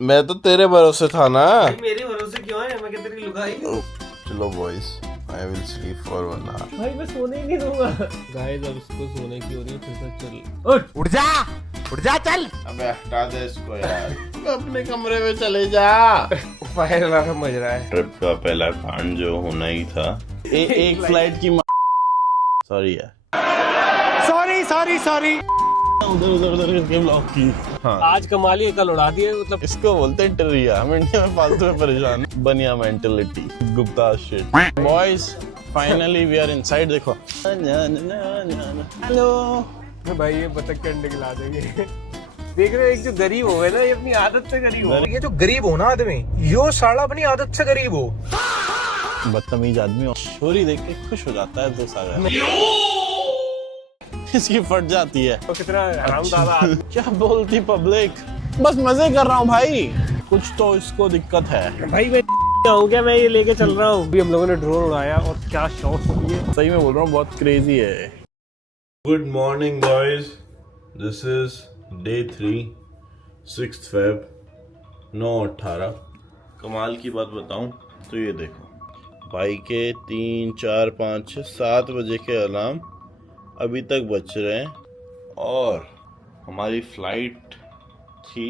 मैं तो तेरे भरोसे था ना। मेरे भरोसे क्यों है? मैं क्या तेरी लुगाई हूँ? चलो boys, I will sleep for 1 hour। भाई मैं सोने ही नहीं दूंगा। गाइस अब इसको सोने की हो रही है, फिर से चल उठ जा चल। अबे हटा दे इसको यार। अपने कमरे में चले जा। फायर अलार्म बज रहा है। ट्रिप का पहला कांड जो होना ही था, एक फ्लाइट की सॉरी यार, सॉरी उधर करके ब्लॉक की। हाँ, आज कमा लिए कल उड़ा दिए, मतलब इसको बोलते हैं टिरिया। हम इंडिया में फालतू में परेशान हैं। बनिया mentality, Gupta shit. Boys finally we are inside. देखो हेलो भाई ये बतख के अंडे खिला देंगे। देख रहे हो, एक जो गरीब हो है ना, ये अपनी आदत से गरीब हो। ये जो गरीब हो ना आदमी, यो साला अपनी आदत से गरीब हो। बदतमीज आदमी और छोरी देख के खुश हो जाता है तो सारा इसकी फट जाती है। तो कितना हरामजादा आदमी। क्या बोलती पब्लिक, बस मजे कर रहा हूँ भाई, कुछ तो इसको दिक्कत है। भाई मैं हो गया, मैं ये लेके चल रहा हूँ। अभी हम लोगों ने ड्रोन उड़ाया और क्या शॉट्स लिए, सही में बोल रहा हूँ, बहुत क्रेजी है। Good morning boys, this is day 3, 6 Feb 9:18। कमाल की बात बताऊं तो ये देखो, भाई के 3, 4, 5, 6, 7 बजे के अलार्म अभी तक बज रहे हैं और हमारी फ्लाइट थी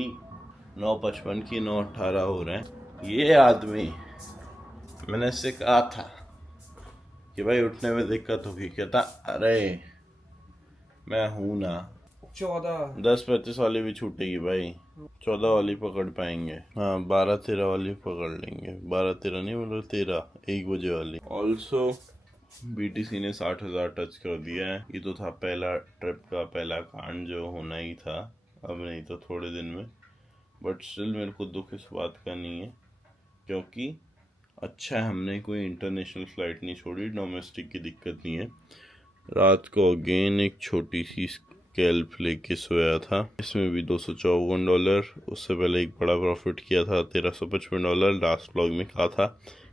9:55 की, 9:18 हो रहे हैं। ये आदमी, मैंने इससे कहा था कि भाई उठने में दिक्कत होगी, कहता अरे मैं हूं ना। 10:35 वाली भी छूटेगी भाई, 14 वाली पकड़ पाएंगे। हाँ 12-13 वाली पकड़ लेंगे, 12-13 नहीं मतलब 13, 1 बजे वाली। ऑल्सो BTC ने 60,000 टच कर दिया है। ये तो था पहला ट्रिप का पहला कांड जो होना ही था, अब नहीं तो थोड़े दिन में। बट स्टिल मेरे को दुख इस बात का नहीं है, क्योंकि अच्छा है हमने कोई इंटरनेशनल फ्लाइट नहीं छोड़ी, डोमेस्टिक की दिक्कत नहीं है। रात को अगेन एक छोटी सी स्कैल्प लेके सोया था, इसमें भी $254। उससे पहले एक बड़ा प्रॉफिट किया था, $1355। लास्ट व्लॉग में कहा था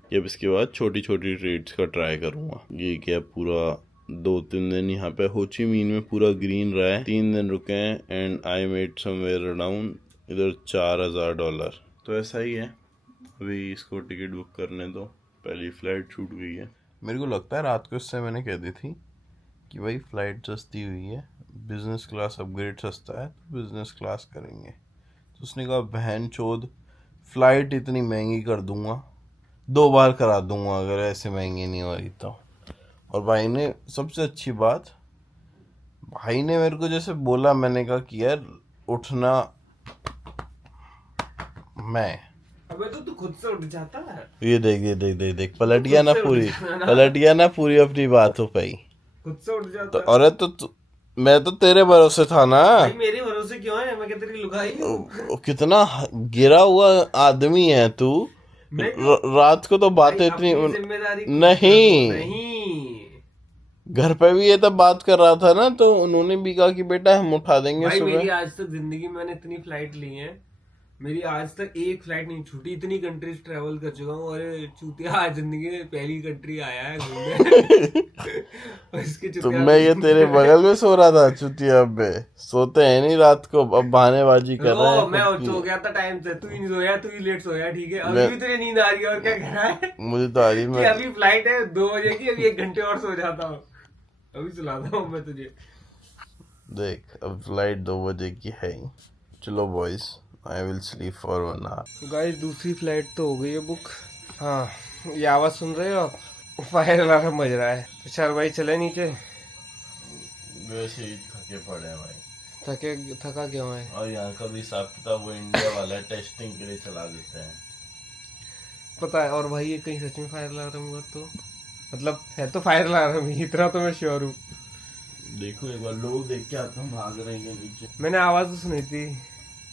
कि अब इसके बाद छोटी छोटी ट्रेड्स का ट्राई करूँगा। ये क्या पूरा 2-3 दिन यहाँ पे हो ची मिन में पूरा ग्रीन रहा है। 3 दिन रुके हैं and I made somewhere around इधर $4,000। तो ऐसा ही है, अभी इसको टिकट बुक करने दो, पहली फ्लाइट छूट गई है। मेरे को लगता है रात को इससे मैंने कह दी थी कि भाई फ्लाइट सस्ती हुई है, बिजनेस क्लास अपग्रेड सस्ता है तो बिजनेस क्लास करेंगे। तो उसने कहा बहन चोद फ्लाइट इतनी महंगी कर दूंगा, 2 बार करा दूंगा अगर ऐसे महंगी नहीं हो रही तो। और भाई ने, सबसे अच्छी बात, भाई ने मेरे को जैसे बोला, मैंने कहा कि यार उठना मैं, अबे तो तू खुद से उठ जाता है। ये देख पलट गया ना पूरी अपनी बात हो पाई, खुद से उठ जाता तो अरे तो मैं तो तेरे भरोसे था ना। भाई मेरे भरोसे क्यों है? मैं क्या तेरी लुगाई हूँ? कितना गिरा हुआ आदमी है तू। रात को तो बातें इतनी जिम्मेदारी नहीं, घर पे भी ये तब बात कर रहा था ना, तो उन्होंने भी कहा कि बेटा हम उठा देंगे भाई सुबह। मेरी आज तक जिंदगी में मैंने इतनी फ्लाइट ली है, मेरी आज तक एक फ्लाइट नहीं छूटी। इतनी कंट्रीज ट्रेवल कर चुका हूँ और चूतिया आज जिंदगी में पहली कंट्री आया है घूमने। तो मैं ये तेरे बगल में सो रहा था चुतिया पे, सोते हैं नहीं रात को, अब बहानेबाजी कर रहे हैं। मैं सो गया था टाइम से, तू ही नहीं सोया, तू ही लेट सोया। ठीक है, अभी भी तुझे नींद आ रही है और क्या कह रहा है? मुझे तो आ रही है, अभी फ्लाइट है 2 बजे की, अभी 1 घंटे और सो जाता हूँ, अभी सुलाता हूँ मैं तुझे। देख अब फ्लाइट 2 बजे की है ही। चलो boys, I will sleep for 1 hour। Guys दूसरी फ्लाइट तो हो गई है बुक। हाँ, ये आवाज सुन रहे हो आप? फायर अलार्म बज रहा है। तो चल भाई चले नीचे। वैसे ही थके पड़े हैं भाई। थका क्यों है? और यहाँ का भी हिसाब किताब वो इंडिया वाला टेस्टिंग के लिए चला देते हैं, पता है। और भाई ये कहीं सच में फायर अलार्म हुआ तो, मतलब है तो फायर अलार्म ही, इतना तो मैं श्योर हूँ। देखो एक बार लोग देख के आते हैं, भाग रहे हैं नीचे। मैंने आवाज तो सुनी थी,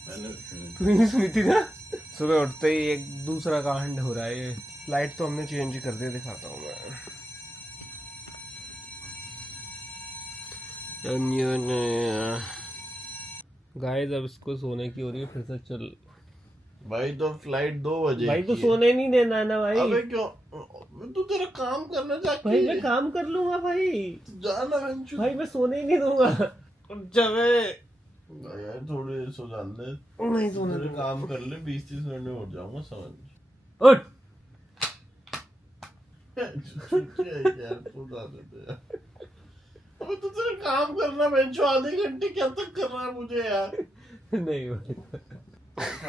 तू नहीं सुनी थी ना? सुबह उठते ही एक दूसरा कांड हो रहा है। ये लाइट तो हमने चेंज कर दिया, दिखाता हूँ मैं। गाइस अब इसको सोने की हो रही है, फिर से चल। भाई तो फ्लाइट 2 बजे भाई तो की सोने नहीं देना है ना भाई। अबे क्यों, तू तेरा काम करना चाहती भाई है। मैं काम कर लूंगा भाई। जाना भाई मैं सोने ही नहीं दूंगा। जबे यार थोड़ी देर सो जाने दे। नहीं सोने तेरे दूंगा। काम कर ले, 20-30 मिनट में उठ जाऊंगा, समझ। उठ। यार तू ना दे दे यार। अबे तू तेरा काम करना, बेंचो आधे घंटे क्या तक कर रहा है मुझे यार। नहीं भाई।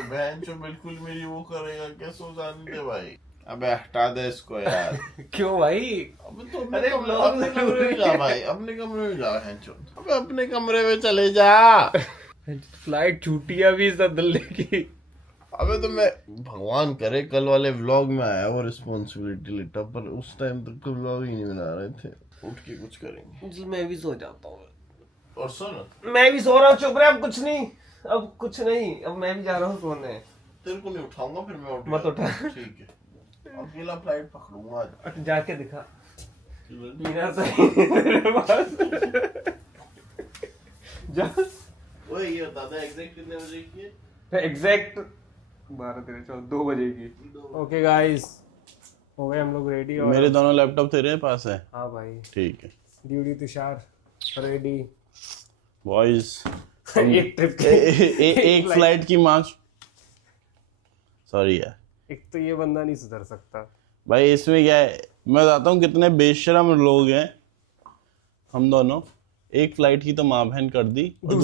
बेंचो बिल्कुल मेरी वो करेगा क्या, सो जाने दे भाई। अबे हटा दे इसको यार। क्यों भाई? अबे तो अरे अपने कमरे में जा भाई, अपने कमरे में जा बेंचो। अबे अपने कमरे में चले जा। फ्लाइट छूटी है अभी इस दल्ले की। अबे तो मैं भगवान करे कल वाले व्लॉग में आया वो रिस्पॉन्सिबिलिटी लेटर, पर उस टाइम तक तो व्लॉग ही नहीं बना रहे थे। उठ के कुछ करेंगे। जी मैं भी सो जाता हूँ। और सुन, मैं भी सो रहा हूँ, चुप रहे, अब कुछ नहीं, अब कुछ नहीं, अब मैं भी जा रहा हूँ सोने। तेरे को नहीं उठाऊंगा, फिर मैं उठ मत उठा। ठीक है, अकेला फ्लाइट पकड़ूंगा आज। जाके दिखा। मीरा सही तेरे पास। जा। ओए ये बता दे एग्जैक्ट कितने बजे की है? एग्जैक्ट 12-13-14 2 बजे की। ओके गाइस, हो गए हम लोग रेडी। और मेरे दोनों लैपटॉप तेरे पास है? हाँ भाई। ठीक है ड्यूटी तुषार रेडी। बॉयज। एक ट्रिप एक फ्लाइट की मार्च। सॉरी यार, एक तो ये बंदा नहीं सुधर सकता भाई इसमें क्या है, मैं बताता हूँ कितने बेशरम लोग हैं हम दोनों। एक फ्लाइट की तो माँ बहन कर दी, और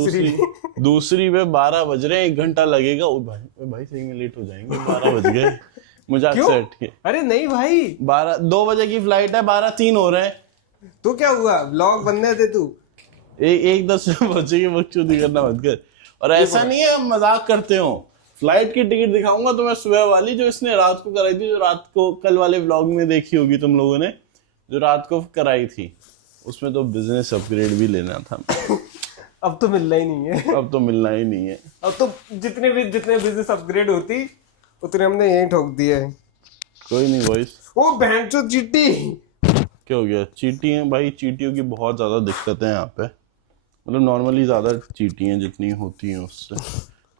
दूसरी पे 12 बज रहे हैं, 1 घंटा लगेगा। ओ भाई सही में लेट हो जाएंगे, 12 बज गए मजाक से हट के। अरे नहीं भाई, 2 बजे की फ्लाइट है, 12:03 हो रहे हैं। तो क्या हुआ, ब्लॉग बनने दे तू। 1:10 बजेगी, बकचोदी करना मत कर। और ऐसा नहीं है हम मजाक करते हो, फ्लाइट की टिकट दिखाऊंगा तो मैं सुबह वाली, जो इसने रात को कराई थी, जो रात को कल वाले व्लॉग में देखी होगी तुम लोगों ने, जो रात को कराई थी, उसमें तो बिजनेस अपग्रेड भी लेना था। अब तो मिलना ही नहीं है। अब तो मिलना ही नहीं है। अब तो जितने बिजनेस अपग्रेड होती उतने हमने यही ठोक दिए। कोई नहीं बॉयज। ओ भैंचो चीटी। क्या हो गया? चीटी हैं भाई, चीटियों की बहुत ज्यादा दिक्कत है यहाँ पे। मतलब नॉर्मली ज्यादा चीटी हैं जितनी होती हैं उससे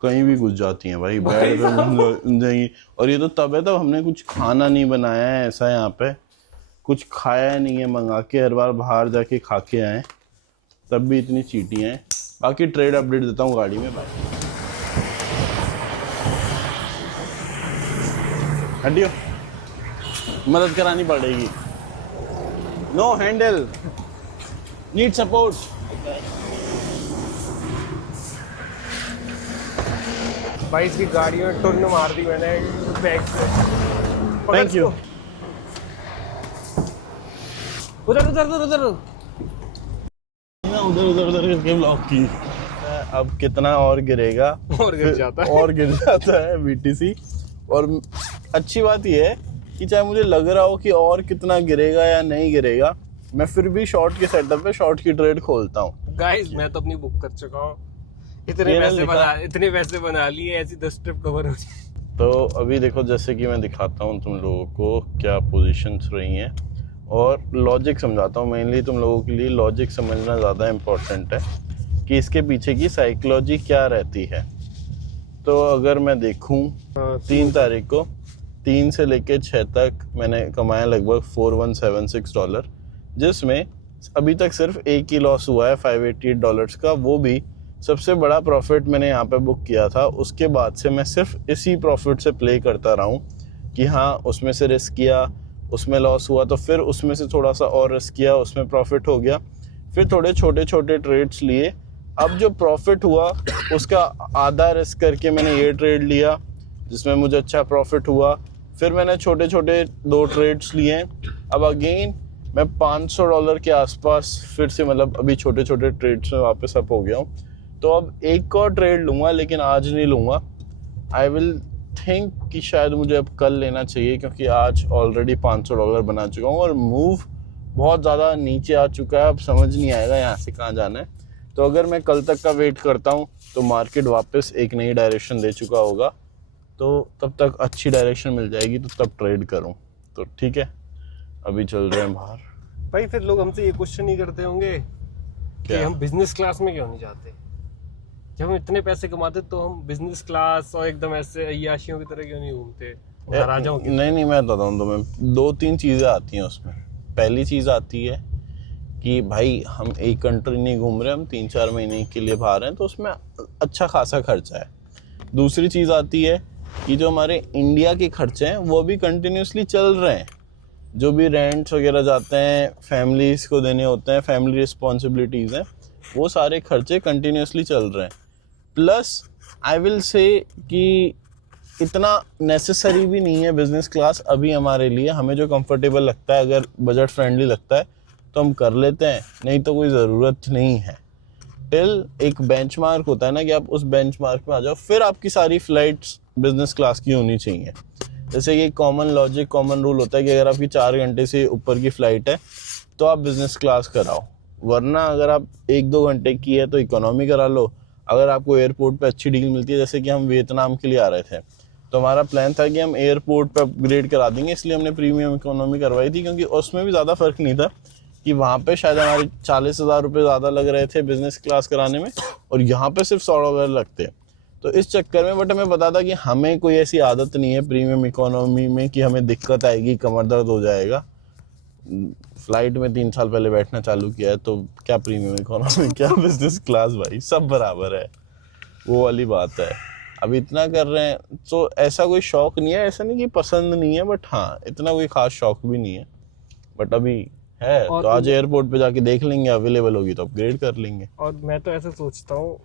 कहीं भी घुस जाती हैं भाई, बेड पे घुस जाएंगी। और ये तो तब है, तब हमने कुछ खाना नहीं बनाया है, ऐसा यहाँ पे कुछ खाया नहीं है, मंगा के हर बार बाहर जाके खा के आए, तब भी इतनी चीटियाँ हैं। बाकी ट्रेड अपडेट देता हूँ गाड़ी में भाई। हटियो, मदद करानी पड़ेगी। No handle, need support. भाई इसकी गाड़ी में टुर्न मार दी मैंने बैग से। Thank you. उधर उधर उधर उधर। उधर उधर उधर करके ब्लॉक की। अब कितना और गिरेगा, और गिर जाता है। और गिर जाता है BTC। और अच्छी बात यह है कि चाहे मुझे लग रहा हो कि और कितना गिरेगा या नहीं गिरेगा, मैं फिर भी शॉर्ट के सेटअप पे शॉर्ट की ट्रेड खोलता हूँ। गाइस मैं तो अपनी बुक कर चुका हूँ, इतने पैसे बना लिए, ऐसी 10 ट्रिप कवर हो जाए। तो अभी देखो, जैसे कि मैं दिखाता हूँ तुम लोगों को क्या पोजीशंस रही हैं, और लॉजिक समझाता हूँ। मेनली तुम लोगों के लिए लॉजिक समझना ज़्यादा इम्पोर्टेंट है कि इसके पीछे की साइकोलॉजी क्या रहती है। तो अगर मैं देखूँ 3 तारीख को 3 से लेके 6 तक मैंने कमाया लगभग $4176, जिसमें अभी तक सिर्फ एक ही लॉस हुआ है $588 का, वो भी सबसे बड़ा प्रॉफिट मैंने यहाँ पे बुक किया था। उसके बाद से मैं सिर्फ इसी प्रॉफिट से प्ले करता रहा हूँ कि हाँ उसमें से रिस्क किया, उसमें लॉस हुआ, तो फिर उसमें से थोड़ा सा और रिस्क किया, उसमें प्रॉफिट हो गया, फिर थोड़े छोटे छोटे ट्रेड्स लिए। अब जो प्रॉफिट हुआ उसका आधा रिस्क करके मैंने ये ट्रेड लिया जिसमें मुझे अच्छा प्रॉफिट हुआ, फिर मैंने छोटे छोटे 2 ट्रेड्स लिए। अब अगेन मैं $500 के आसपास फिर से, मतलब अभी छोटे छोटे ट्रेड्स में वापस अप हो गया हूँ। तो अब एक और ट्रेड लूँगा, लेकिन आज नहीं लूँगा। आई विल थिंक कि शायद मुझे अब कल लेना चाहिए, क्योंकि आज ऑलरेडी $500 बना चुका हूँ और मूव बहुत ज़्यादा नीचे आ चुका है। अब समझ नहीं आएगा यहाँ से कहाँ जाना है। तो अगर मैं कल तक का वेट करता हूँ तो मार्केट वापस एक नई डायरेक्शन दे चुका होगा, तो तब तक अच्छी डायरेक्शन मिल जाएगी, तो तब ट्रेड करूँ। तो ठीक है, अभी चल रहे हैं बाहर। भाई फिर लोग हमसे ये क्वेश्चन नहीं करते होंगे कि हम बिजनेस क्लास में क्यों नहीं जाते? जब हम इतने पैसे कमाते तो हम बिजनेस क्लास और एकदम ऐसे अय्याशियों की तरह क्यों नहीं घूमते? राजाओं की। नहीं मैं बताता हूँ तुम्हें, 2-3 चीज़ें आती हैं उसमें। पहली चीज़ आती है कि भाई हम एक कंट्री नहीं घूम रहे, हम 3-4 महीने के लिए बाहर हैं, तो उसमें अच्छा खासा खर्चा है। दूसरी चीज़ आती है कि जो हमारे इंडिया के खर्चे हैं वो भी कंटिन्यूसली चल रहे हैं। जो भी रेंट्स वगैरह जाते हैं, फैमिलीज़ को देने होते हैं, फैमिली रिस्पॉन्सिबिलिटीज़ हैं, वो सारे खर्चे कंटिन्यूसली चल रहे हैं। प्लस आई विल से कि इतना नेसेसरी भी नहीं है बिज़नेस क्लास अभी हमारे लिए। हमें जो कंफर्टेबल लगता है, अगर बजट फ्रेंडली लगता है तो हम कर लेते हैं, नहीं तो कोई ज़रूरत नहीं है। टिल एक बेंचमार्क होता है ना कि आप उस बेंचमार्क पे आ जाओ, फिर आपकी सारी फ़्लाइट्स बिज़नेस क्लास की होनी चाहिए। जैसे ये कॉमन लॉजिक, कॉमन रूल होता है कि अगर आपकी 4 घंटे से ऊपर की फ़्लाइट है तो आप बिज़नेस क्लास कराओ, वरना अगर आप 1-2 घंटे की है तो इकोनॉमी करा लो। अगर आपको एयरपोर्ट पे अच्छी डील मिलती है, जैसे कि हम वियतनाम के लिए आ रहे थे, तो हमारा प्लान था कि हम एयरपोर्ट पे अपग्रेड करा देंगे, इसलिए हमने प्रीमियम इकोनॉमी करवाई थी, क्योंकि उसमें भी ज़्यादा फ़र्क नहीं था कि वहाँ पे शायद हमारे 40,000 रुपये ज़्यादा लग रहे थे बिज़नेस क्लास कराने में, और यहाँ पे सिर्फ 100 लगते। तो इस चक्कर में बट हमें पता था कि हमें कोई ऐसी आदत नहीं है प्रीमियम इकोनॉमी में कि हमें दिक्कत आएगी, कमर दर्द हो जाएगा। फ्लाइट में 3 साल पहले बैठना चालू किया है, तो क्या प्रीमियम इकोनॉमी क्या बिज़नेस क्लास, भाई सब बराबर है, वो वाली बात है। अब इतना कर रहे हैं तो ऐसा कोई शौक नहीं है, ऐसा नहीं कि पसंद नहीं है, बट हाँ इतना कोई खास शौक भी नहीं है। बट अभी है तो आज एयरपोर्ट पे जाके देख लेंगे, अवेलेबल होगी तो अपग्रेड कर लेंगे। और मैं तो ऐसा सोचता हूँ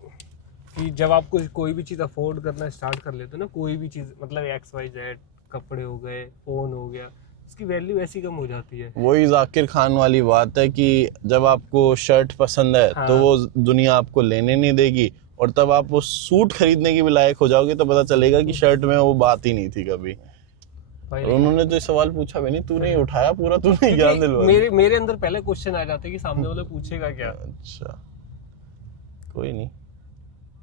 कि जब आप कोई भी चीज़ अफोर्ड करना स्टार्ट कर लेते हो ना, कोई भी चीज़ मतलब XYZ, कपड़े हो गए, फ़ोन हो गया, उसकी वैल्यू ऐसी कम हो जाती है। वही जाकिर खान वाली बात है कि जब आपको शर्ट पसंद है तो वो दुनिया आपको लेने नहीं देगी, और तब आप वो सूट खरीदने के भी लायक हो जाओगे तो पता चलेगा कि शर्ट में वो बात ही नहीं थी कभी। और उन्होंने तो सवाल पूछा भी नहीं, तूने ही उठाया पूरा, तूने ज्ञान दिलवाया। मेरे अंदर पहले क्वेश्चन आ जाते कि सामने वाला पूछेगा क्या। अच्छा कोई नहीं।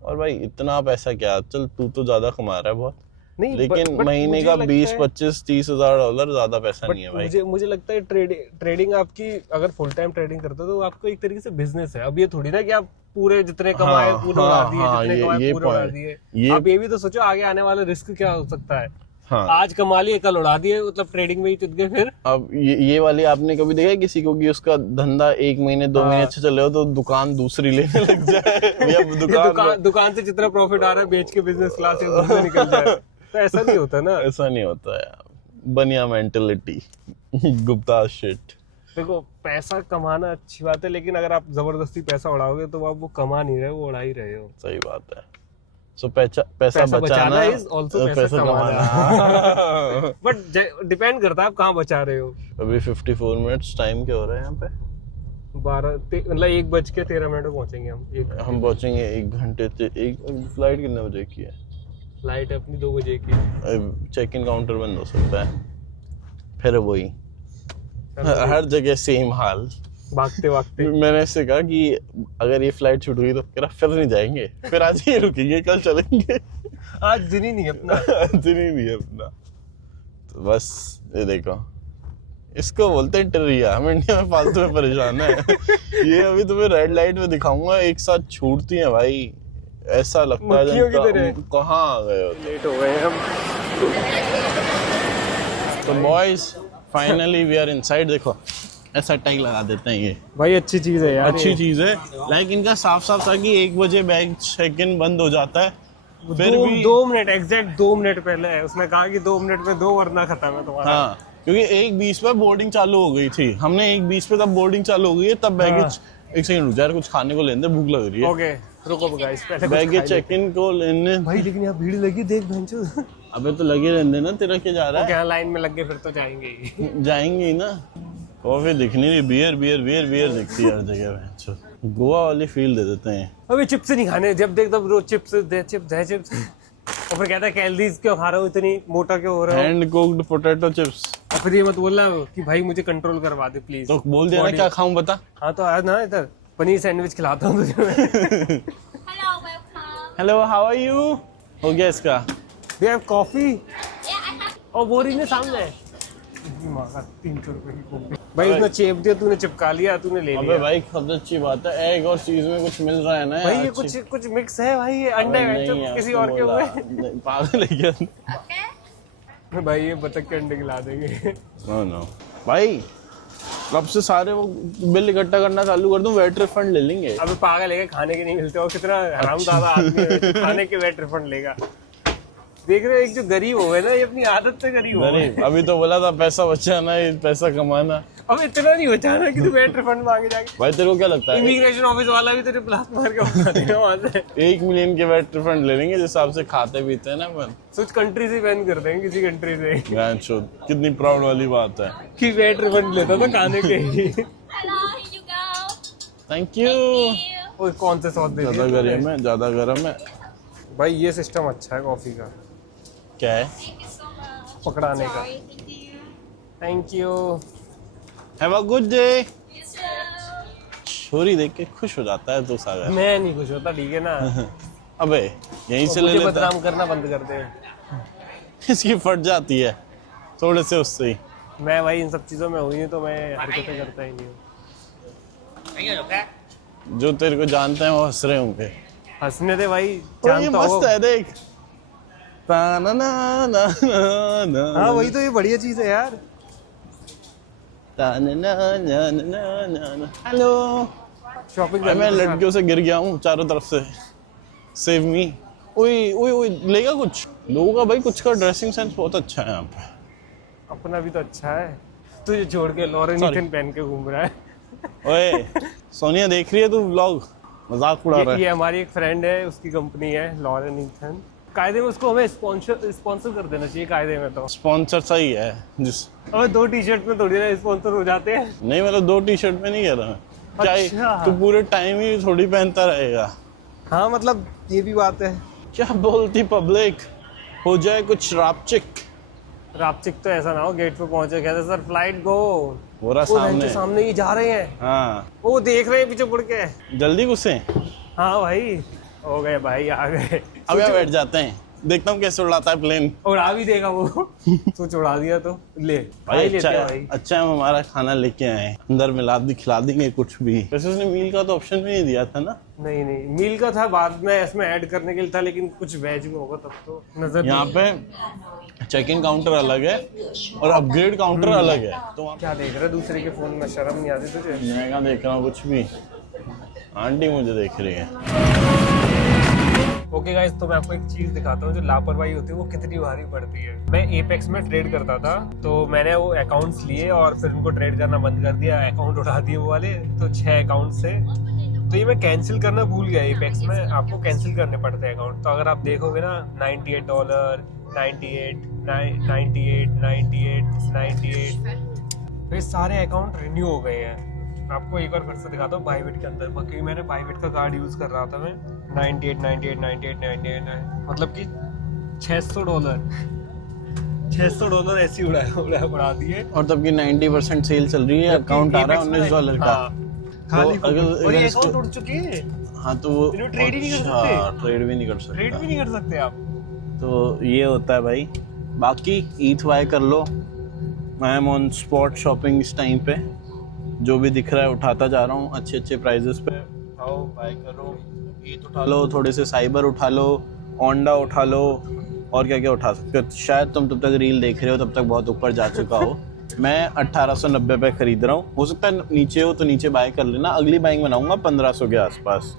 और भाई इतना पैसा क्या, चल तू तो ज्यादा कमा रहा है बहुत, नहीं, लेकिन महीने का 20-25-30 हजार डॉलर ज्यादा पैसा नहीं है भाई। मुझे लगता है ट्रेडिंग आपकी अगर फुल टाइम ट्रेडिंग करते हो तो आपको एक तरीके से बिजनेस है। अब ये थोड़ी ना कि आप पूरे जितने कमाए पूरे उड़ा दिए, जितने कमाए पूरे उड़ा दिए। आप ये भी तो सोचो आगे आने वाला रिस्क क्या हो सकता है। हाँ। आज कमा लिए कल उड़ा दिए, मतलब ट्रेडिंग में ही चुत गए फिर। अब ये वाली आपने कभी देखा किसी को कि उसका धंधा 1 महीने 2 महीने अच्छा चले हो तो दुकान दूसरी लेने लग जाए या दुकान से जितना प्रॉफिट आ रहा है बेच के बिजनेस क्लास से निकल जाए, तो ऐसा नहीं होता ना। ऐसा नहीं होता यार, बनिया मेंटेलिटी, गुप्ता शिट। देखो पैसा कमाना अच्छी बात है, लेकिन अगर आप जबरदस्ती पैसा उड़ाओगे तो आप वो कमा नहीं रहे, वो उड़ा ही रहे हो। सही बात है। सो पैसा बचाना इज आल्सो पैसा कमाना। बट डिपेंड करता है आप कहाँ बचा रहे हो। अभी 54 मिनट्स टाइम क्या हो रहा है यहाँ पे? 1:13 में पहुंचेंगे हम पहुंचेंगे 1 घंटे से। एक फ्लाइट कितने बजे की है? फ्लाइट अपनी 2 बजे की। चेक इन काउंटर बंद हो सकता है, फिर वही हर जगह सेम हाल, भागते मैंने इससे कहा कि अगर ये फ्लाइट छूट गई तो कह रहा फिर नहीं जाएंगे, फिर आज ही रुकेंगे, कल चलेंगे। आज दिन ही नहीं अपना। दिन ही नहीं अपना। तो बस ये देखो, इसको बोलते हैं टिरिया। हम इंडिया में फालतू में परेशान है। ये अभी तुम्हें रेड लाइट में दिखाऊंगा, एक साथ छूटती है भाई, ऐसा लगता है कहाँ आ गए हो, लेट हो गए हम। तो boys finally we are inside. देखो ऐसा टैग लगा देते हैं, ये भाई अच्छी चीज है यार, अच्छी चीज है। लाइक इनका साफ साफ था कि 1 बजे बैग चेक इन बंद हो जाता है, फिर भी 2 मिनट एग्जैक्ट 2 मिनट पहले है उसने कहा कि 2 मिनट में 2 वरना खत्म है तुम्हारा। हाँ, क्योंकि 1:20 पे बोर्डिंग चालू हो गई थी, हमने 1:20 पे तब बोर्डिंग चालू हो गई है, तब बैगेज एक सेकंड रुक जा, कुछ खाने को लेने, भूख लग रही है। ओके रुको गाइस, पहले बैगेज चेक इन को लेने। भाई लेकिन यहाँ भीड़ लगी, देख भैंचो। अबे तो लगे रहने ना, तेरा क्या जा रहा है? लाइन में लग गए फिर तो जाएंगे ही। जाएंगे ही ना। कॉफी दिख नहीं रही, बियर बियर बियर बियर दिखती है हर जगह। गोवा वाली फील दे देते हैं। अभी चिप्स नहीं खाने, जब देख तब रोज चिप्स दे चिप्स। और फिर कहता है कैलोरीज क्यों खा रहा हूँ, इतनी मोटा क्यों हो रहा है? Hand cooked potato chips. और फिर ये मत बोलना कि भाई मुझे कंट्रोल करवा दे प्लीज। तो बोल दिया ना क्या खाऊं बता। हाँ तो आज ना इधर पनीर सैंडविच खिलाता हूँ तुझे। Hello how are you? हो गया इसका। Do you have coffee? और बोरी ने सामने 300 रुपए की कॉफी। भाई उसने चेप दिया, तूने चिपका लिया, तूने ले लिया। अबे भाई खुद अच्छी बात है, एग और चीज में कुछ मिल रहा है ना भाई, ये कुछ मिक्स है भाई, ये अंडे हैं किसी और के हुए। पागल है क्या? भाई ये बतख के अंडे खिला देंगे। नो भाई अब से सारे वो बिल इकट्ठा करना चालू कर दूं, वेट रिफंड ले लेंगे। अबे पागल है, खाने के नहीं मिलते हो, कितना हरामजादा आदमी है जो खाने के वेट रिफंड लेगा। देख रहे हो, एक जो गरीब हो गए ना, ये अपनी आदत से गरीब हो गए। अभी तो बोला था पैसा बचाना है, पैसा कमाना। अब इतना नहीं बचाना कि तू वेट रिफंड मांगे जाके। भाई तेरे को क्या लगता है इमिग्रेशन ऑफिस वाला भी तेरे ब्लास्ट मार के उठा देगा वहां से। 1 मिलियन के वेट रिफंड ले लेंगे जिस हिसाब से खाते पीते हैं ना अपन। कुछ कंट्री से बैन कर देंगे, किसी कंट्री से। कितनी प्राउड वाली बात है कि वेट रिफंड लेता था खाने के। Hello, here you go. Thank you. ओए कौन से सॉस दे ज्यादा गर्म है, ज्यादा गर्म है। भाई ये सिस्टम अच्छा है कॉफी का, क्या है? Thank you so much. पकड़ाने का। Sorry, thank you. Thank you. Have a good day. You too. छोरी देख के खुश हो जाता है तो सागर। मैं नहीं खुश होता, ठीक है ना। अबे यहीं से ले मुझे लेता। बदनाम करना बंद कर दे। इसकी फट जाती है थोड़े से उससे ही। मैं भाई इन सब चीजों में हुई हूँ तो मैं हरकतें करता ही नहीं हूँ। जो तेरे को जानते हैं वो हंस रहे होंगे। हंसने दे भाई, और ये जानता हो। मस्त है देख। ता-ना-ना-ना-ना-ना। हाँ वही तो, ये बढ़िया चीज है यार। ता-ना-ना-ना-ना-ना-ना। हेलो। शॉपिंग मैं लड़कियों से गिर गया हूँ चारों तरफ से। Save me. ओए ओए ओए, लेगा कुछ? लोगों का भाई कुछ का ड्रेसिंग सेंस बहुत अच्छा है यहाँ पे। अपना भी तो अच्छा है, तुझे छोड़ के लॉरेन Sorry. ईथन पहन के घूम रहा है। ओए सोनिया देख रही है तू व्लॉग? मजाक उड़ा रहा ये है। हमारी एक फ्रेंड है, उसकी कंपनी है लॉरेन ईथन। कायदे में उसको हमें स्पॉन्सर कर देना चाहिए कायदे में तो। स्पॉन्सर सही है जिस अबे 2 टी-शर्ट में थोड़ी ना स्पॉन्सर हो जाते हैं। नहीं, मतलब 2 टी-शर्ट में नहीं कह रहा मैं। क्या अच्छा। तू पूरे टाइम ही थोड़ी पहनता रहेगा? हाँ मतलब ये भी बात है। क्या बोलती पब्लिक, हो जाए कुछ रापचिक। रापचिक तो ऐसा ना हो गेट पे पहुंचे कहते सर फ्लाइट गो। हो रहा वो सामने। सामने ये जा रहे हैं, हाँ वो देख रहे हैं पीछे मुड़ के। जल्दी घुसे। हाँ भाई हो गए भाई, आ गए। अब यहाँ बैठ जाते हैं, देखता हूँ कैसे उड़ाता है प्लेन। उड़ा भी देगा वो। सोच उड़ा दिया तो ले भाई लेते अच्छा हैं है, भाई। अच्छा है हम हमारा खाना लेके आए हैं। अंदर मिला दी, खिला देंगे कुछ भी। वैसे उसने मील का तो ऑप्शन भी नहीं दिया था ना। नहीं नहीं, मील का था बाद में इसमें ऐड करने के लिए था, लेकिन कुछ वेज में होगा तब तो नजर यहाँ नहीं। पे चेक इन काउंटर अलग है और अपग्रेड काउंटर अलग है। तो वहाँ क्या देख रहा है दूसरे के फोन में, शर्म नहीं आती तुझे? मैं कहाँ देख रहा हूँ कुछ भी, आंटी मुझे देख रही है। ओके गाइस, तो मैं आपको एक चीज दिखाता हूँ, जो लापरवाही होती है वो कितनी भारी पड़ती है। मैं एपेक्स में ट्रेड करता था, तो मैंने वो अकाउंट्स लिए और फिर उनको ट्रेड करना बंद कर दिया, अकाउंट उठा दिए वो वाले, तो 6 अकाउंट से। तो ये मैं कैंसिल करना भूल गया। एपेक्स में आपको कैंसिल करने पड़ते हैं अकाउंट, तो अगर आप देखोगे ना $98, 98, 98, 98, तो ये सारे अकाउंट रिन्यू हो गए हैं। आपको एक बार फिर से दिखाता हूँ बाईबिट के अंदर, क्योंकि मैंने बाईबिट का कार्ड यूज़ कर रहा था मैं। 98, 98, 98, 98, मतलब कि $600 $600 ऐसे ही उड़ा दिए। और तब की 90% सेल चल रही है, अकाउंट आ रहा है $19 का। खाली तो अगर- और ये अगर अकाउंट उड़ चुके हैं, हाँ तो वो इन्हें ट्रेड ही नहीं कर सकते। ट्रेड भी नहीं कर सकते। ट्रेड भी नहीं कर सकते आप। तो ये होता है भाई। बाकी ईथ बाय कर लो, I am on spot shopping इस टाइम पे। जो भी दिख रहा है उठाता जा रहा हूँ, अच्छे अच्छे प्राइजेस पे उठाओ, बाय करो। ईथ उठा लो, थोड़े से साइबर उठा लो, होंडा उठा लो, और क्या क्या उठा सकते हो। शायद तुम तब तक रील देख रहे हो, तब तक बहुत ऊपर जा चुका हो। मैं 1890 पे खरीद रहा हूँ, हो सकता है नीचे हो तो नीचे बाय कर लेना। अगली बाइंग बनाऊंगा 1500 के आसपास,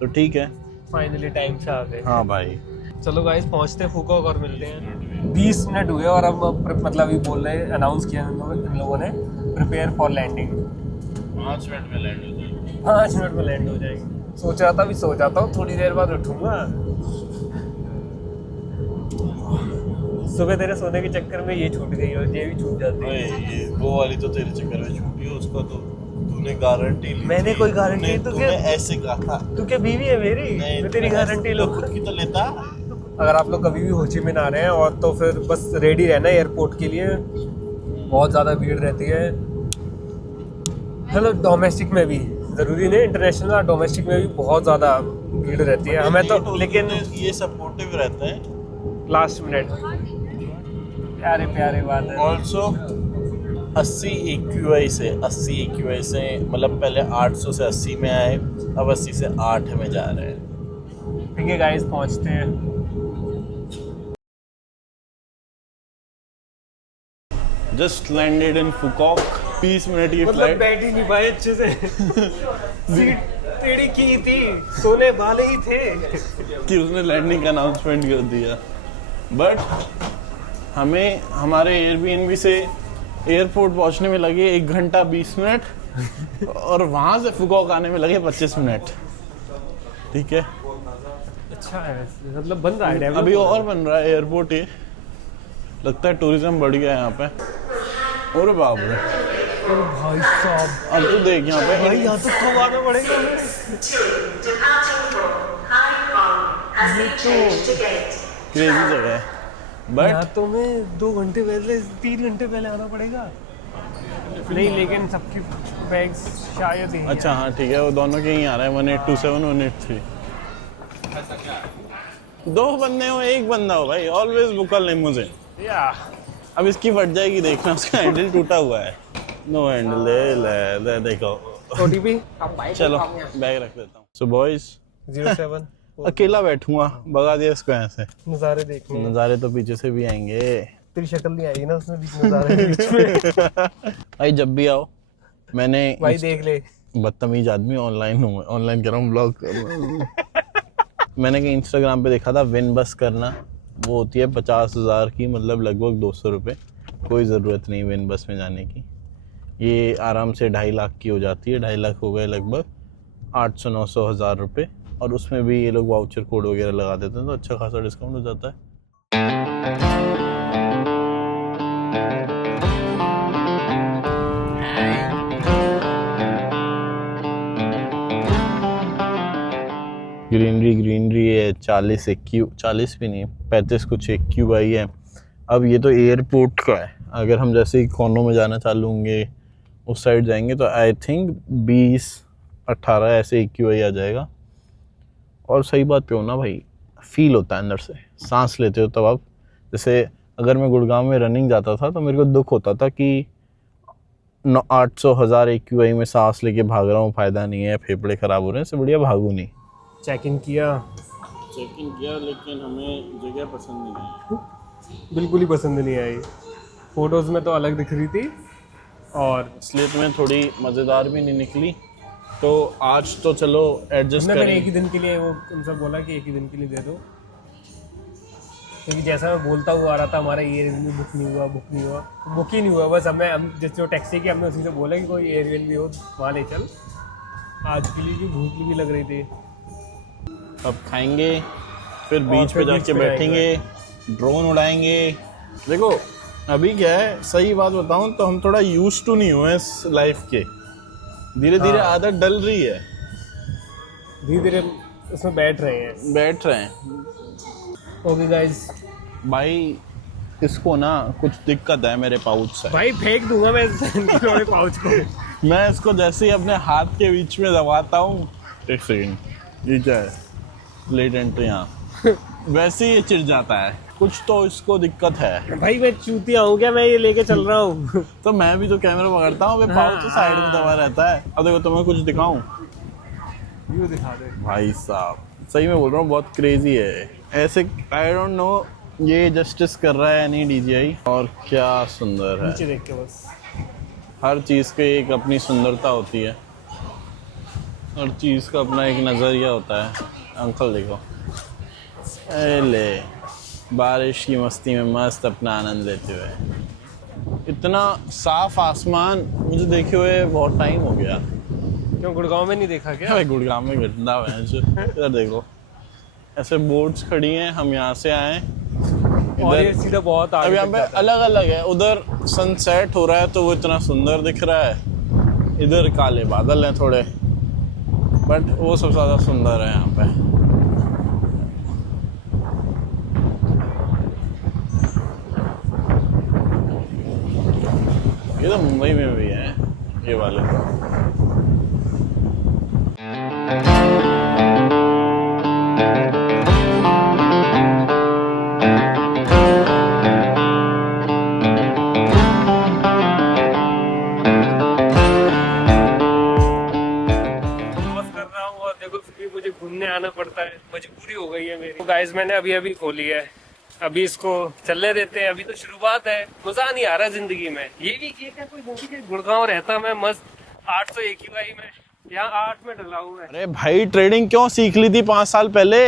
तो ठीक है। फाइनली टाइम से आ गए। हाँ भाई, चलो गाइस, पहुंचते हैं फुकोक और मिलते हैं। 20 मिनट हुए और अब मतलब ये बोल रहे हैं, अनाउंस किया इन लोगों ने, प्रिपेयर फॉर लैंडिंग। 5 मिनट में लैंड हो जाएगी। 5 मिनट में लैंड हो जाएगी। सोच रहा था भी सो जाता हूँ, थोड़ी देर बाद उठूंगा। सुबह तेरे सोने के चक्कर में ये छूट गई और ये भी छूट जाती है। ये वो वाली तो तेरे चक्कर में छूटी है, उसका तो तूने गारंटी ली। मैंने कोई गारंटी तूने- तो तूने क्या- ऐसे कहा था। तू क्या बीवी है मेरी? मैं तेरी गारंटी लूँ। खुद की तो लेता। अगर आप लोग कभी भी हो ची मिन्ह आ रहे हैं और तो फिर बस रेडी रहना एयरपोर्ट के लिए, बहुत ज़्यादा भीड़ रहती है। मतलब डोमेस्टिक में भी, ज़रूरी नहीं इंटरनेशनल, डोमेस्टिक में भी बहुत ज़्यादा भीड़ रहती है। हमें तो लेकिन ये सपोर्टिव रहता है। लास्ट मिनट प्यारे प्यारे बात है। ऑल्सो 80 AQI से मतलब पहले 800 से 80 में आए, अब 80 से 8 में जा रहे हैं। ठीक है गाइस, पहुंचते हैं। जस्ट लैंडेड इन फुकॉक 20 मिनट की मतलब फ्लाइट। बैठ ही नहीं पाए अच्छे से। सीट टेढ़ी की थी, सोने वाले ही थे। कि उसने लैंडिंग का अनाउंसमेंट कर दिया। बट हमें हमारे एयरबीएनबी से एयरपोर्ट पहुंचने में लगे 1 घंटा 20 मिनट और वहां से फुकुओका आने में लगे 25 मिनट। ठीक है, अच्छा है, मतलब बन रहा है डेवलप अभी हो रहा और बन रहा है एयरपोर्ट। ये लगता है टूरिज्म बढ़ गया है यहाँ पे। और बाप रे, है। भाई साहब, अब तो देख यहाँ पे भाई यहाँ तो कब आना पड़ेगा हमें? ये तो क्रेजी जगह है। बट यहाँ तो मैं 2 घंटे पहले 3 घंटे पहले आना पड़ेगा। नहीं, लेकिन सबकी बैग्स शायद ही अच्छा हाँ ठीक है, वो दोनों के ही आ रहा है 1827 183। 2 बंदे हो 1 बंदा हो भाई, ऑलवेज बुक लिमोजिन। या अब इसकी फट जाएगी, देखना उसका हैंडल टूटा हुआ है। नो हैंडल ले देखो। ओटीपी चलो बैग रख देता हूँ। सो बॉयज 07 अकेला बैठूंगा, भगा दिया इसको यहाँ से। नज़ारे देखने हैं। नज़ारे तो पीछे से भी आएंगे तेरी शक्ल नहीं आएगी ना उसमें, बीच नज़ारे के बीच में। भाई। जब भी आओ, मैंने भाई देख ले, बदतमीज आदमी ऑनलाइन हूँ, ऑनलाइन कर रहा हूँ ब्लॉग। मैंने कहीं इंस्टाग्राम पे देखा था विन बस करना, वो होती है 50,000 की, मतलब लगभग 200 रुपये। कोई ज़रूरत नहीं विन बस में जाने की। ये आराम से 2.5 लाख की हो जाती है। 2.5 लाख हो गए लगभग 800-900 हज़ार रुपये। और उसमें भी ये लोग वाउचर कोड वगैरह लगा देते हैं, तो अच्छा खासा डिस्काउंट हो जाता है। ग्रीनरी है। 40 भी नहीं, 35 कुछ एक्यूआई है। अब ये तो एयरपोर्ट का है। अगर हम जैसे ही कोनों में जाना चालू होंगे, उस साइड जाएंगे, तो आई थिंक 20-18 ऐसे एक्यूआई आ जाएगा। और सही बात पे हो ना भाई, फील होता है अंदर से, सांस लेते हो तब आप। जैसे अगर मैं गुड़गांव में रनिंग जाता था तो मेरे को दुख होता था कि 800,000 एक्यूआई में सांस लेके भाग रहा हूँ, फ़ायदा नहीं है, फेफड़े ख़राब हो रहे हैं, इससे बढ़िया भागू नहीं। चेक इन किया, लेकिन हमें जगह पसंद नहीं आई। बिल्कुल ही पसंद नहीं आई। फोटोज में तो अलग दिख रही थी, और इसलिए तुम्हें थोड़ी मज़ेदार भी नहीं निकली। तो आज तो चलो एडजस्ट मैंने एक करें। ही दिन के लिए वो उनसे बोला कि एक ही दिन के लिए दे दो, क्योंकि जैसा मैं बोलता हुआ आ रहा था, हमारा एयरबीएनबी बुक नहीं हुआ, बुक ही नहीं हुआ। बस हम जिस जो टैक्सी की हमने उसी से बोला कि कोई एयरबीएनबी हो वहाँ ले चल। आज के लिए भी भूख भी लग रही थी। अब खाएंगे, फिर बीच फिर पे बीच जाके पे बैठेंगे, ड्रोन उड़ाएंगे। देखो अभी क्या है, सही बात बताऊं तो हम थोड़ा यूज टू नहीं हुए इस लाइफ के। धीरे धीरे आदत डल रही है, धीरे धीरे उसमें बैठ रहे हैं। ओके गाइस, भाई इसको ना कुछ दिक्कत है मेरे पाउच से। भाई फेंक दूंगा मैं इस पाउच को। मैं इसको जैसे ही अपने हाथ के बीच में दबाता हूँ, एक सेकेंड, ये क्या है, लेट एंट्री, यहाँ वैसे ही चिढ़ जाता है। कुछ तो इसको दिक्कत है। भाई मैं चूतिया हूँ क्या, मैं ये लेके चल रहा हूँ। तो मैं भी तो कैमरा पकड़ता हूँ, पाउच तो साइड में दबा रहता है। अब देखो तुम्हें कुछ दिखाऊं, व्यू दिखा दे भाई साहब सही में बोल रहा हूँ, बहुत क्रेजी है ऐसे। आई डोंट नो ये जस्टिस कर रहा है या नहीं DJI। और क्या सुंदर है, नीचे देख के बस। हर हर चीज़ की एक अपनी सुंदरता होती है, हर चीज़ का अपना एक नज़रिया होता है। अंकल देखो, ले बारिश की मस्ती में मस्त अपना आनंद लेते हुए। इतना साफ आसमान मुझे देखे हुए बहुत टाइम हो गया। क्यों गुड़गांव में नहीं देखा क्या? भाई गुड़गांव में घटना है इधर देखो, ऐसे बोट्स खड़ी हैं, हम यहाँ से आए। और ये सीधा बहुत अब आगे यहाँ तक पे जाता है। अलग अलग है, उधर सनसेट हो रहा है तो वो इतना सुंदर दिख रहा है, इधर काले बादल हैं थोड़े, बट वो सबसे ज़्यादा सुंदर है यहाँ पे। ये तो मुंबई में भी है ये वाले तो। मुझे घूमने आना पड़ता है, मजबूरी हो गई है मेरी। तो गाइस मैंने अभी खोली है अभी इसको चलने देते हैं, अभी तो शुरुआत है, मजा नहीं आ रहा जिंदगी में। ये भी ये क्या कोई जिंदगी के गुड़गांव रहता मैं मस्त 800 AQI में, यहाँ 8 में डला हूँ मैं। अरे भाई ट्रेडिंग क्यों सीख ली थी 5 साल पहले?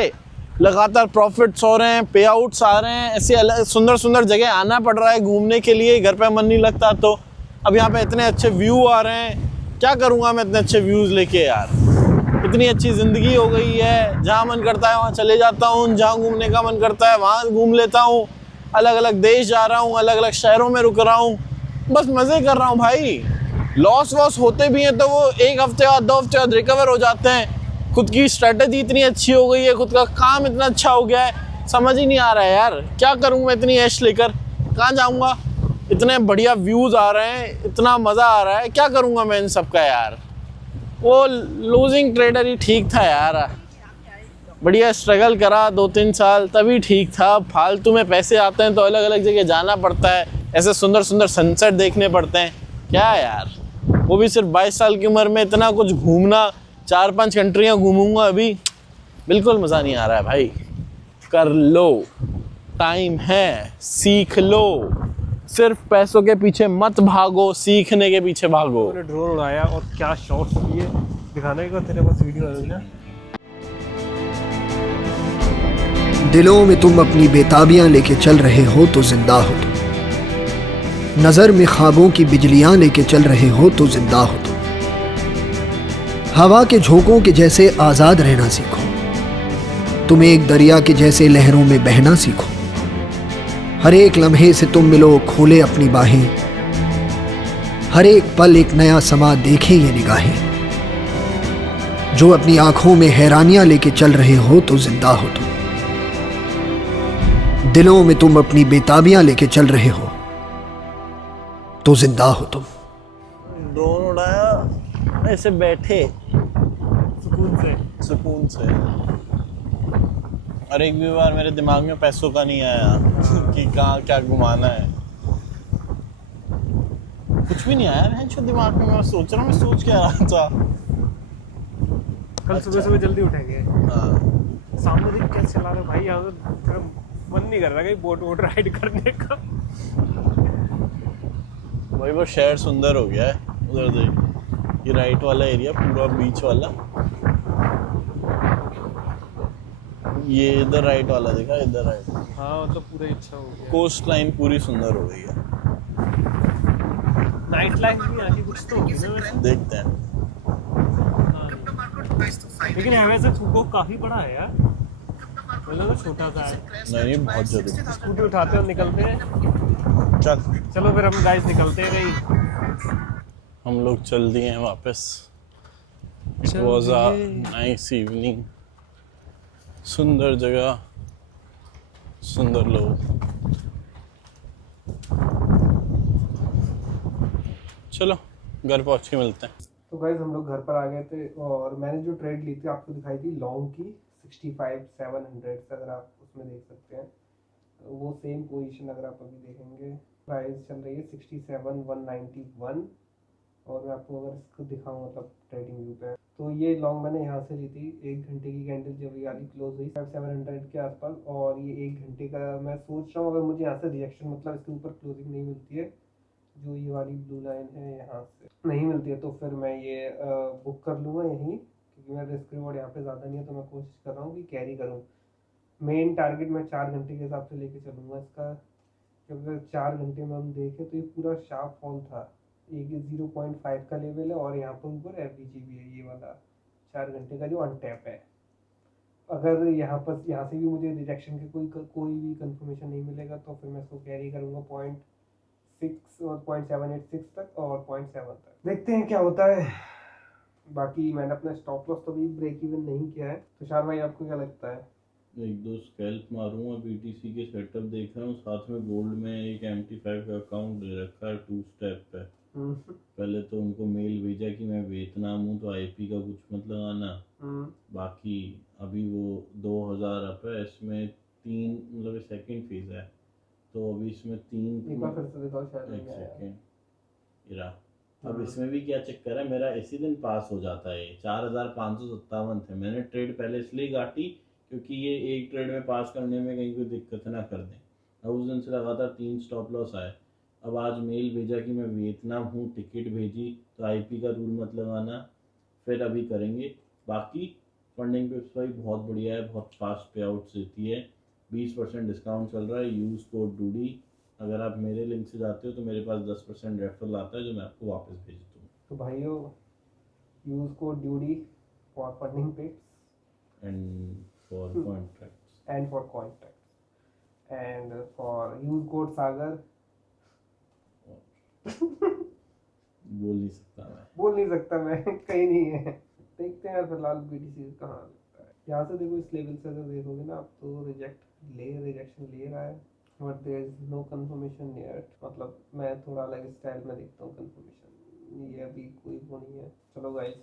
लगातार प्रॉफिट्स हो रहे हैं, पे आउट्स आ रहे हैं, ऐसी अलग सुंदर सुंदर जगह आना पड़ रहा है घूमने के लिए, घर पे मन नहीं लगता तो। अब यहाँ पे इतने अच्छे व्यू आ रहे हैं, क्या करूँगा मैं इतने अच्छे व्यूज़ लेके यार। इतनी अच्छी ज़िंदगी हो गई है, जहाँ मन करता है वहाँ चले जाता हूँ, जहाँ घूमने का मन करता है वहाँ घूम लेता हूँ, अलग अलग देश जा रहा हूँ, अलग अलग शहरों में रुक रहा हूँ, बस मज़े कर रहा हूँ भाई। लॉस वॉस होते भी हैं तो वो 1 हफ्ते बाद 2 हफ्ते बाद रिकवर हो जाते हैं। खुद की स्ट्रेटजी इतनी अच्छी हो गई है, खुद का काम इतना अच्छा हो गया है, समझ ही नहीं आ रहा है यार क्या करूँ मैं इतनी ऐश लेकर, कहाँ जाऊँगा? इतने बढ़िया व्यूज़ आ रहे हैं, इतना मज़ा आ रहा है, क्या करूँगा मैं इन सब का यार। वो लूजिंग ट्रेडर ही ठीक था यार, बढ़िया स्ट्रगल करा 2-3 साल तभी ठीक था। फालतू में पैसे आते हैं तो अलग अलग जगह जाना पड़ता है, ऐसे सुंदर सुंदर सनसेट देखने पड़ते हैं, क्या यार। वो भी सिर्फ 22 साल की उम्र में इतना कुछ घूमना, 4-5 कंट्रियाँ घूमूंगा अभी, बिल्कुल मज़ा नहीं आ रहा है भाई। कर लो, टाइम है, सीख लो, सिर्फ पैसों के पीछे मत भागो, सीखने के पीछे भागो। मैंने ड्रोन उड़ाया और क्या शॉट्स लिए, दिखाने का तेरे पास वीडियो है ना? दिलों में तुम अपनी बेताबियां लेके चल रहे हो तो जिंदा हो तुम, नजर में ख्वाबों की बिजलियां लेके चल रहे हो तो जिंदा हो तुम। हवा के झोंकों के जैसे आजाद रहना सीखो, तुम एक दरिया के जैसे लहरों में बहना सीखो। हर एक लम्हे से तुम मिलो, खोले अपनी बाहें, हर एक पल एक नया समा देखे ये निगाहें। जो अपनी आंखों में हैरानियां लेके चल रहे हो तो जिंदा हो तुम, दिलों में तुम अपनी बेताबियां लेके चल रहे हो तो जिंदा हो तुम। ड्रोन उड़ाया ऐसे बैठे सुकून से। और एक भी बार मेरे दिमाग में पैसों का नहीं आया कि कहाँ क्या घुमाना है, कुछ भी नहीं आया है जो दिमाग में। मैं सोच रहा हूँ, मैं सोच क्या रहा था कल सुबह सुबह जल्दी उठेंगे। हाँ। सामने देख क्या चला रहे भाई, यहाँ तो तेरा मन नहीं कर रहा कहीं बोट वोट राइड करने का। भाई वो शहर सुंदर हो गया है उधर देख, ये राइट वाला एरिया पूरा बीच वाला, ये इधर राइट वाला देखा, इधर राइट। हाँ मतलब पूरा अच्छा हो गया, कोस्ट लाइन पूरी सुंदर हो गई है। नाइट लाइफ भी आगे कुछ तो होगी ना वैसे। देखते हैं। हाँ। लेकिन हमें से फूको काफी बड़ा है यार, मतलब तो छोटा सा है। नहीं बहुत जरूरी। स्कूटी उठाते और निकलते हैं। चलो फिर हम गाइस निकलते हैं कहीं। हम लोग चल दिए हैं वापस। It was a nice evening, सुंदर जगह, सुंदर लोग। चलो घर पहुंच के मिलते हैं। तो गाइस हम लोग घर पर आ गए थे और मैंने जो ट्रेड ली थी आपको दिखाई थी लॉन्ग की 65-700, अगर आप उसमें देख सकते हैं वो सेम पोजीशन अगर आप अभी देखेंगे प्राइस चल रही है 67,191। और मैं आपको अगर इसको दिखाऊँ मतलब ट्रेडिंग व्यू पे, तो ये लॉन्ग मैंने यहाँ से ली थी 1 घंटे की कैंडल जब ये वाली क्लोज हुई 700 के आसपास, और ये 1 घंटे का मैं सोच रहा हूँ अगर मुझे यहाँ से रिएक्शन मतलब इसके ऊपर क्लोजिंग नहीं मिलती है, जो ये वाली ब्लू लाइन है यहाँ से नहीं मिलती है, तो फिर मैं ये बुक कर लूँगा यहीं, क्योंकि मेरा रिस्क रिवॉर्ड यहाँ पे ज़्यादा नहीं है। तो मैं कोशिश कर रहा हूँ कि कैरी करूँ। मेन टारगेट मैं 4 घंटे के हिसाब से लेके चलूँगा इसका, क्योंकि 4 घंटे में हम देखें तो ये पूरा शार्प फॉल था। ये 0.5 का लेवल है और यहाँ पर ऊपर FVG भी है, ये वाला 4 घंटे का जो अनटैप है। अगर यहाँ से भी मुझे रिजेक्शन के कोई भी कंफर्मेशन नहीं मिलेगा तो फिर मैं इसको कैरी करूँगा 0.6 और 0.786 तक और 0.7 तक, देखते हैं क्या होता है। बाकी मैंने अपना स्टॉप लॉस तो भी ब्रेक इवन नहीं किया है। तुषार भाई आपको क्या लगता है? 1-2 स्कैल्प मारूंगा, BTC के सेटअप देख रहा हूँ, साथ में गोल्ड में एक MT5 का अकाउंट ले रखा है 2 स्टेप पे। पहले तो उनको मेल भेजा कि मैं वियतनाम हूँ तो IP का कुछ मत लगाना, बाकी अभी वो 2000 अप है, इसमें 3 मतलब सेकंड फेज है, तो अभी इसमें 3 एक सेकंड इरा। अब इसमें भी क्या चक्कर है, मेरा इसी दिन पास हो जाता है। 4557 थे, मैंने ट्रेड पहले इसलिए काटी क्योंकि ये एक ट्रेड में पास करने में कहीं कोई दिक्कत ना कर दें। अब उस दिन से लगातार 3 स्टॉप लॉस आए। अब आज मेल भेजा कि मैं वियतनाम हूँ, टिकट भेजी, तो आईपी का रूल मत लगाना, फिर अभी करेंगे। बाकी फंडिंग पे भाई बहुत बढ़िया है, बहुत फास्ट पे आउट देती है। 20% डिस्काउंट चल रहा है, यूज़ कोड डूडी। अगर आप मेरे लिंक से जाते हो तो मेरे पास 10% रेफरल आता है जो मैं आपको वापस भेज दूँ। तो भाइयों, use code dudey for funding picks and for contracts and for contracts and for use code sagar बोल नहीं सकता मैं। कहीं नहीं है। देखते हैं फिलहाल BTC कहाँ लगता है। यहाँ से देखो, इस लेवल से अगर देखोगे ना आप तो रिजेक्शन ले रहा है, but there is no confirmation yet. मतलब मैं थोड़ा अलग स्टाइल में देखता हूँ कंफर्मेशन, ये अभी कोई वो नहीं है। चलो गाइस,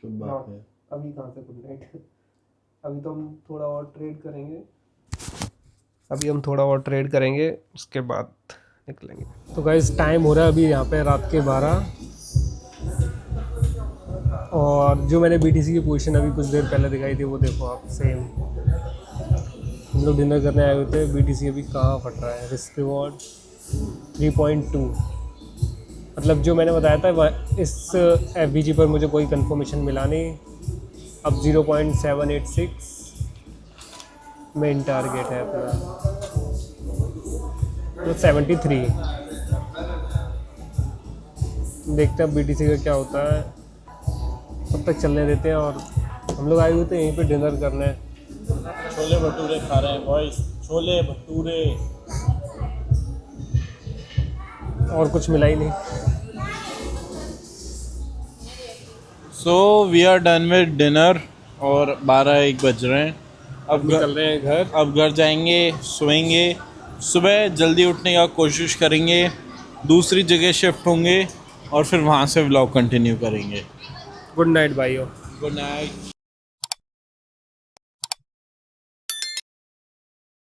शुभ बात है। अभी कहाँ से गुड नाइट। अभी तो हम थोड़ा और ट्रेड करेंगे, उसके बाद निकलेंगे। तो गाइस टाइम हो रहा है अभी यहाँ पे रात के 12, और जो मैंने BTC की पोजीशन अभी कुछ देर पहले दिखाई थी वो देखो आप, सेम। हम लोग डिनर करने आए हुए थे, BTC अभी कहाँ फट रहा है। रिस्क रिवॉर्ड 3.2, मतलब जो मैंने बताया था इस FBG पर मुझे कोई कंफर्मेशन मिला नहीं। अब 0.786 मेन टारगेट है अपना, तो 73। देखते हैं अब BTC का क्या होता है, तब तक चलने देते हैं। और हम लोग आए हुए थे यहीं पे डिनर करने। छोले भटूरे खा रहे हैं बॉयज, छोले भटूरे, और कुछ मिला ही नहीं। So we are done with dinner और 12-1 बज रहे हैं। अब निकल रहे हैं घर। अब घर जाएंगे, सोएंगे, सुबह जल्दी उठने का कोशिश करेंगे, दूसरी जगह शिफ्ट होंगे और फिर वहाँ से व्लॉग कंटिन्यू करेंगे। गुड नाइट भाइयों। Good night.